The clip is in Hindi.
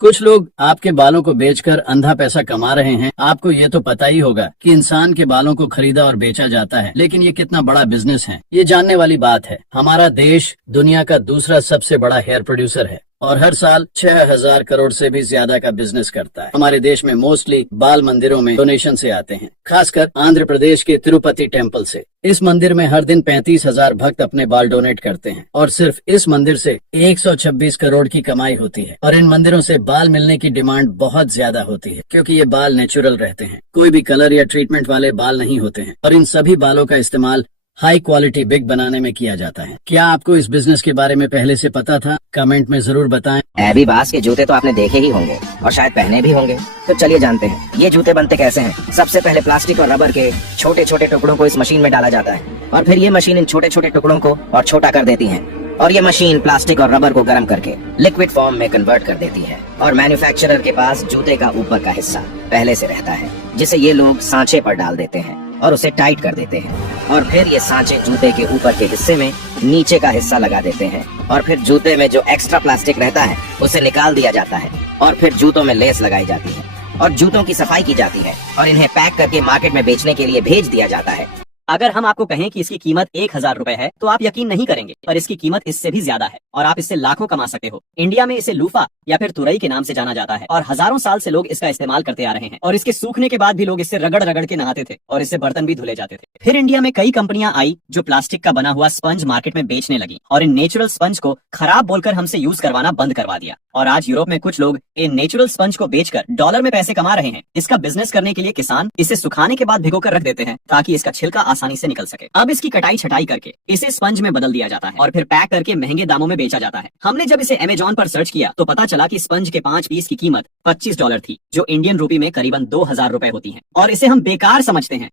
कुछ लोग आपके बालों को बेचकर अंधा पैसा कमा रहे हैं। आपको ये तो पता ही होगा कि इंसान के बालों को खरीदा और बेचा जाता है, लेकिन ये कितना बड़ा बिजनेस है, ये जानने वाली बात है। हमारा देश दुनिया का दूसरा सबसे बड़ा हेयर प्रोड्यूसर है और हर साल 6,000 करोड़ से भी ज्यादा का बिजनेस करता है। हमारे देश में मोस्टली बाल मंदिरों में डोनेशन से आते हैं, खासकर आंध्र प्रदेश के तिरुपति टेम्पल से। इस मंदिर में हर दिन 35,000 भक्त अपने बाल डोनेट करते हैं और सिर्फ इस मंदिर से 126 करोड़ की कमाई होती है। और इन मंदिरों से बाल मिलने की डिमांड बहुत ज्यादा होती है, क्योंकि ये बाल नेचुरल रहते हैं, कोई भी कलर या ट्रीटमेंट वाले बाल नहीं होते हैं। और इन सभी बालों का इस्तेमाल हाई क्वालिटी बिग बनाने में किया जाता है। क्या आपको इस बिजनेस के बारे में पहले से पता था? कमेंट में जरूर बताएं। एबी बास के जूते तो आपने देखे ही होंगे और शायद पहने भी होंगे। तो चलिए जानते हैं ये जूते बनते कैसे हैं। सबसे पहले प्लास्टिक और रबर के छोटे छोटे टुकड़ों को इस मशीन में डाला जाता है और फिर ये मशीन इन छोटे छोटे टुकड़ों को और छोटा कर देती है और ये मशीन प्लास्टिक और रबर को गर्म करके लिक्विड फॉर्म में कन्वर्ट कर देती है। और मैन्युफैक्चरर के पास जूते का ऊपर का हिस्सा पहले से रहता है, जिसे ये लोग सांचे पर डाल देते हैं और उसे टाइट कर देते हैं। और फिर ये सांचे जूते के ऊपर के हिस्से में नीचे का हिस्सा लगा देते हैं और फिर जूते में जो एक्स्ट्रा प्लास्टिक रहता है उसे निकाल दिया जाता है और फिर जूतों में लेस लगाई जाती है और जूतों की सफाई की जाती है और इन्हें पैक करके मार्केट में बेचने के लिए भेज दिया जाता है। अगर हम आपको कहें कि इसकी कीमत 1,000 रुपए है तो आप यकीन नहीं करेंगे, पर इसकी कीमत इससे भी ज्यादा है और आप इससे लाखों कमा सकते हो। इंडिया में इसे लूफा या फिर तुरई के नाम से जाना जाता है और हजारों साल से लोग इसका इस्तेमाल करते आ रहे हैं और इसके सूखने के बाद भी लोग इससे रगड़ रगड़ के नहाते थे और इससे बर्तन भी धुले जाते थे। फिर इंडिया में कई कंपनियां आई जो प्लास्टिक का बना हुआ स्पंज मार्केट में बेचने लगी और इन नेचुरल स्पंज को खराब बोलकर हमसे यूज करवाना बंद करवा दिया। और आज यूरोप में कुछ लोग इन नेचुरल स्पंज को बेचकर डॉलर में पैसे कमा रहे हैं। इसका बिजनेस करने के लिए किसान इसे सुखाने के बाद भिगोकर रख देते हैं ताकि इसका छिलका आसानी से निकल सके। अब इसकी कटाई छटाई करके इसे स्पंज में बदल दिया जाता है और फिर पैक करके महंगे दामों में बेचा जाता है। हमने जब इसे अमेज़न पर सर्च किया तो पता चला कि स्पंज के 5 पीस की कीमत $25 थी, जो इंडियन रूपी में करीबन 2,000 रुपए होती है और इसे हम बेकार समझते हैं।